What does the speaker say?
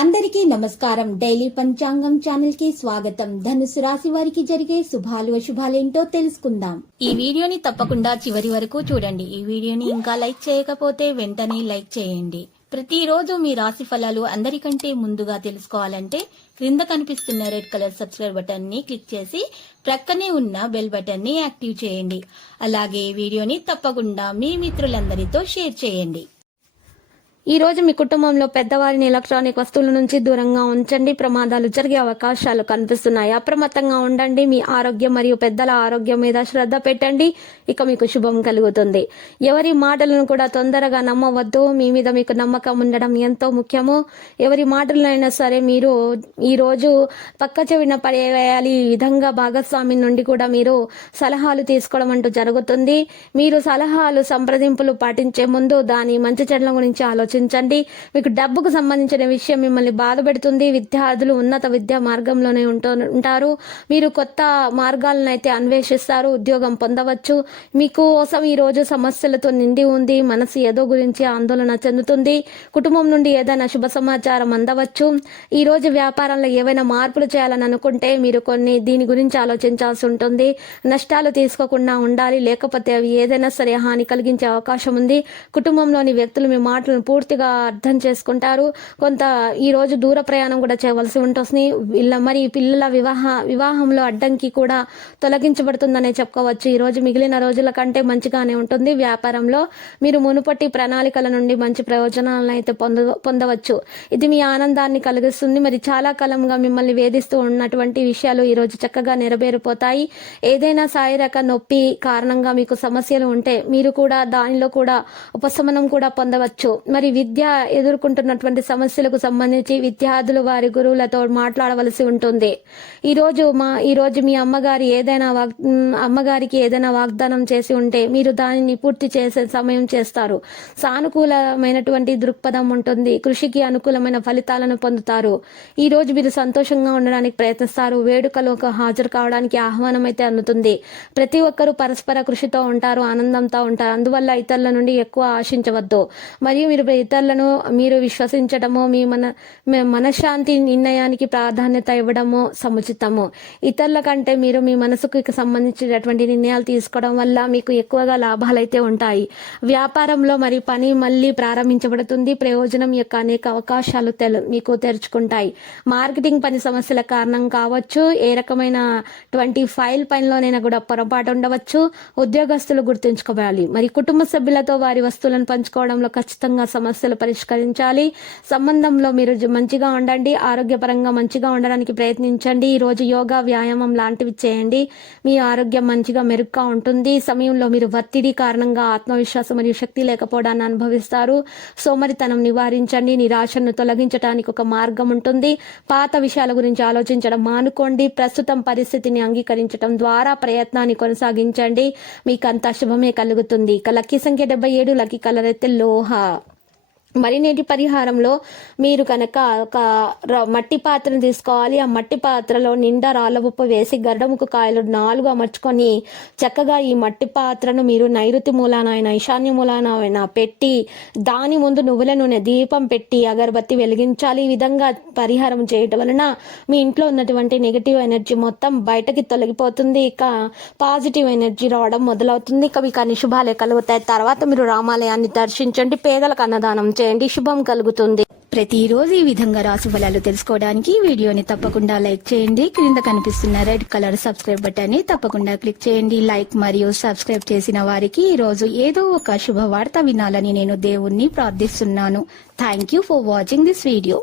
అందరికీ నమస్కారం. డైలీ పంచాంగం ఛానల్ కి స్వాగతం. ధనుసు రాశి వారికి జరిగే శుభాలు అశుభాలేంటో తెలుసుకుందాం. ఈ వీడియోని తప్పకుండా చివరి వరకు చూడండి. ఈ వీడియోని ఇంకా లైక్ చేయకపోతే వెంటనే లైక్ చేయండి. ప్రతిరోజు మీ రాశి ఫలాలు అందరికంటే ముందుగా తెలుసుకోవాలంటే క్రింద కనిపిస్తున్న రెడ్ కలర్ సబ్స్క్రైబ్ బటన్ ని క్లిక్ చేసి ప్రక్కనే ఉన్న బెల్ బటన్ ని యాక్టివ్ చేయండి. అలాగే వీడియోని తప్పకుండా మీ మిత్రులందరితో షేర్ చేయండి. ఈ రోజు మీ కుటుంబంలో పెద్దవారిని ఎలక్ట్రానిక్ వస్తువుల నుంచి దూరంగా ఉంచండి. ప్రమాదాలు జరిగే అవకాశాలు కనిపిస్తున్నాయి. అప్రమత్తంగా ఉండండి. మీ ఆరోగ్యం మరియు పెద్దల ఆరోగ్యం మీద శ్రద్ధ పెట్టండి. ఇక మీకు శుభం కలుగుతుంది. ఎవరి మాటలను కూడా తొందరగా నమ్మవద్దు. మీ మీద మీకు నమ్మకం ఉండడం ఎంతో ముఖ్యము. ఎవరి మాటలైనా సరే మీరు ఈ రోజు పక్క చెవిన పడేయాలి. ఈ విధంగా భాగస్వామి నుండి కూడా మీరు సలహాలు తీసుకోవడం అంటూ జరుగుతుంది. మీరు సలహాలు సంప్రదింపులు పాటించే ముందు దాని మంచి చెడ్ల గురించి ఆలోచించండి. మీకు డబ్బుకు సంబంధించిన విషయం మిమ్మల్ని బాధ పెడుతుంది. విద్యార్థులు ఉన్నత విద్యా మార్గంలోనే ఉంటారు. మీరు కొత్త మార్గాలను అయితే అన్వేషిస్తారు. ఉద్యోగం పొందవచ్చు. మీకోసం ఈ రోజు సమస్యలతో నిండి ఉంది. మనసు ఏదో గురించి ఆందోళన చెందుతుంది. కుటుంబం నుండి ఏదైనా శుభ సమాచారం అందవచ్చు. ఈ రోజు వ్యాపారంలో ఏవైనా మార్పులు చేయాలని అనుకుంటే మీరు దీని గురించి ఆలోచించాల్సి ఉంటుంది. నష్టాలు తీసుకోకుండా ఉండాలి. లేకపోతే అవి ఏదైనా సరే హాని కలిగించే అవకాశం ఉంది. కుటుంబంలోని వ్యక్తులు మీ మాటలను పూర్తిగా అర్థం చేసుకుంటారు. కొంత ఈ రోజు దూర ప్రయాణం కూడా చేయవలసి ఉంటుంది. మరి పిల్లల వివాహంలో అడ్డంకి కూడా తొలగించబడుతుందనే చెప్పుకోవచ్చు. ఈ రోజు మిగిలిన రోజుల కంటే మంచిగానే ఉంటుంది. వ్యాపారంలో మీరు మునుపటి ప్రణాళికల నుండి మంచి ప్రయోజనాలను అయితే పొందవచ్చు. ఇది మీ ఆనందాన్ని కలిగిస్తుంది. మరి చాలా కాలంగా మిమ్మల్ని వేధిస్తూ ఉన్నటువంటి విషయాలు ఈ రోజు చక్కగా నెరవేరిపోతాయి. ఏదైనా శారీరక నొప్పి కారణంగా మీకు సమస్యలు ఉంటే మీరు కూడా దానిలో కూడా ఉపశమనం కూడా పొందవచ్చు. మరి విద్య ఎదుర్కొంటున్నటువంటి సమస్యలకు సంబంధించి విద్యార్థులు వారి గురువులతో మాట్లాడవలసి ఉంటుంది. ఈ రోజు మీ అమ్మగారికి ఏదైనా వాగ్దానం చేసి ఉంటే మీరు దానిని పూర్తి చేసే సమయం చేస్తారు. సానుకూలమైనటువంటి దృక్పథం ఉంటుంది. కృషికి అనుకూలమైన ఫలితాలను పొందుతారు. ఈ రోజు మీరు సంతోషంగా ఉండడానికి ప్రయత్నిస్తారు. వేడుకలకు హాజరు కావడానికి ఆహ్వానం అయితే అందుతుంది. ప్రతి ఒక్కరూ పరస్పర కృషితో ఉంటారు, ఆనందంతో ఉంటారు. అందువల్ల ఇతరుల నుండి ఎక్కువ ఆశించవద్దు. మరియు ఇతరులను మీరు విశ్వసించడము, మీ మనశ్శాంతి నిర్ణయానికి ప్రాధాన్యత ఇవ్వడము సముచితము. ఇతరుల కంటే మీరు మీ మనసుకు సంబంధించినటువంటి నిర్ణయాలు తీసుకోవడం వల్ల మీకు ఎక్కువగా లాభాలు అయితే ఉంటాయి. వ్యాపారంలో మరి పని మళ్ళీ ప్రారంభించబడుతుంది. ప్రయోజనం యొక్క అనేక అవకాశాలు మీకు తెరుచుకుంటాయి. మార్కెటింగ్ పని సమస్యల కారణం కావచ్చు. ఏ రకమైనటువంటి ఫైల్ పనిలోనైనా కూడా పొరపాటు ఉండవచ్చు. ఉద్యోగస్తులు గుర్తుంచుకోవాలి. మరి కుటుంబ సభ్యులతో వారి వస్తువులను పంచుకోవడంలో ఖచ్చితంగా సమస్యలు పరిష్కరించాలి. సంబంధంలో మీరు మంచిగా ఉండండి. ఆరోగ్యపరంగా మంచిగా ఉండడానికి ప్రయత్నించండి. ఈ రోజు యోగా, వ్యాయామం లాంటివి చేయండి. మీ ఆరోగ్యం మంచిగా మెరుగ్గా ఉంటుంది. సమయంలో మీరు ఒత్తిడి కారణంగా ఆత్మవిశ్వాసం మరియు శక్తి లేకపోవడాన్ని అనుభవిస్తారు. సోమరితనం నివారించండి. నిరాశను తొలగించడానికి ఒక మార్గం ఉంటుంది. పాత విషయాల గురించి ఆలోచించడం మానుకోండి. ప్రస్తుతం పరిస్థితిని అంగీకరించడం ద్వారా ప్రయత్నాన్ని కొనసాగించండి. మీకు అంత శుభమే కలుగుతుంది. ఇక లక్కీ సంఖ్య 77, లక్కీ కలర్ అయితే లోహ. మరి నేటి పరిహారంలో మీరు కనుక ఒక మట్టి పాత్రను తీసుకోవాలి. ఆ మట్టి పాత్రలో నిండా రాళ్ళ ఉప్పు వేసి గడ్డముకు కాయలు 4 అమర్చుకొని చక్కగా ఈ మట్టి పాత్రను మీరు నైరుతి మూలాన అయినా ఈశాన్య మూలాన అయినా పెట్టి దాని ముందు నువ్వుల నూనె దీపం పెట్టి అగరబత్తి వెలిగించాలి. ఈ విధంగా పరిహారం చేయటం వలన మీ ఇంట్లో ఉన్నటువంటి నెగిటివ్ ఎనర్జీ మొత్తం బయటకి తొలగిపోతుంది. ఇక పాజిటివ్ ఎనర్జీ రావడం మొదలవుతుంది. ఇక మీకు అన్ని శుభాలే కలుగుతాయి. తర్వాత మీరు రామాలయాన్ని దర్శించండి. పేదలకు అన్నదానం చేయండి. శుభం కలుగుతుంది. ప్రతిరోజు ఈ విధంగా రాశి ఫలాలు తెలుసుకోవడానికి వీడియోని తప్పకుండా లైక్ చేయండి. క్రింద కనిపిస్తున్న రెడ్ కలర్ సబ్స్క్రైబ్ బటన్ ని తప్పకుండా క్లిక్ చేయండి. లైక్ మరియు సబ్స్క్రైబ్ చేసిన వారికి ఈ రోజు ఏదో ఒక శుభవార్త వినాలని నేను దేవుణ్ణి ప్రార్థిస్తున్నాను. Thank you for watching this video.